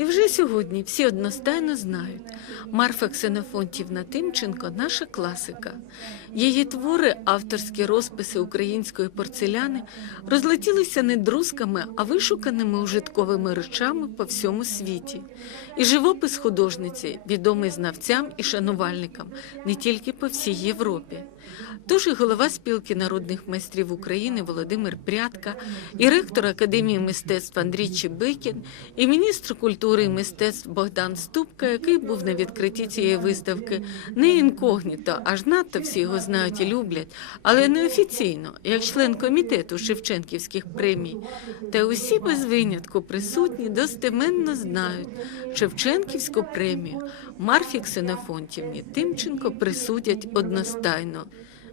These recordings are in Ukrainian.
І вже сьогодні всі одностайно знають, Марфа Ксенофонтівна Тимченко наша класика. Її твори, авторські розписи української порцеляни розлетілися не друзками, а вишуканими ужитковими речами по всьому світі. І живопис художниці відомий знавцям і шанувальникам не тільки по всій Європі. Тож і голова спілки народних майстрів України Володимир Прядка, і ректор Академії мистецтв Андрій Чебикін, і міністр культури і мистецтв Богдан Ступка, який був на відкритті цієї виставки, не інкогніто, аж надто всі його знають і люблять, але неофіційно, як член комітету Шевченківських премій. Та усі без винятку присутні достеменно знають, Шевченківську премію Марфі Ксенофонтівні Тимченко присудять одностайно.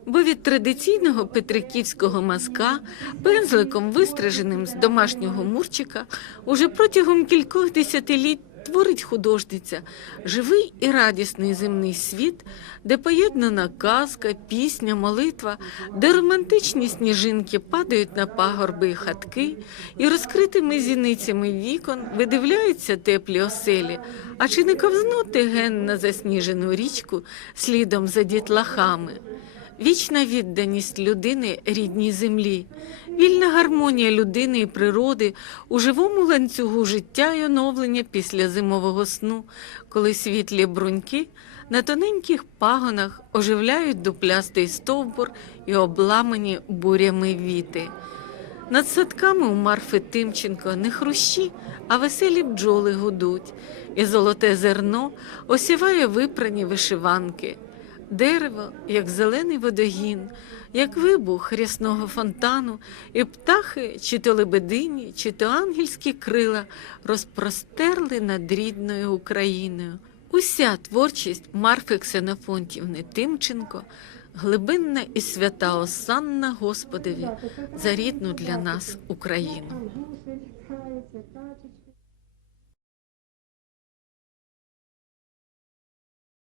Бо від традиційного петриківського мазка, пензликом вистраженим з домашнього мурчика, уже протягом кількох десятиліть творить художниця живий і радісний земний світ, де поєднана казка, пісня, молитва, де романтичні сніжинки падають на пагорби і хатки, і розкритими зіницями вікон видивляються теплі оселі. А чи не ковзнути ген на засніжену річку слідом за дітлахами? Вічна відданість людини рідній землі, вільна гармонія людини і природи у живому ланцюгу життя й оновлення після зимового сну, коли світлі бруньки на тоненьких пагонах оживляють дуплястий стовбур і обламані бурями віти. Над садками у Марфи Тимченко не хрущі, а веселі бджоли гудуть, і золоте зерно осіває випрані вишиванки. Дерево, як зелений водогін, як вибух рясного фонтану, і птахи, чи то лебедині, чи то ангельські крила розпростерли над рідною Україною. Уся творчість Марфи Ксенофонтівни Тимченко глибинна і свята осанна Господові за рідну для нас Україну.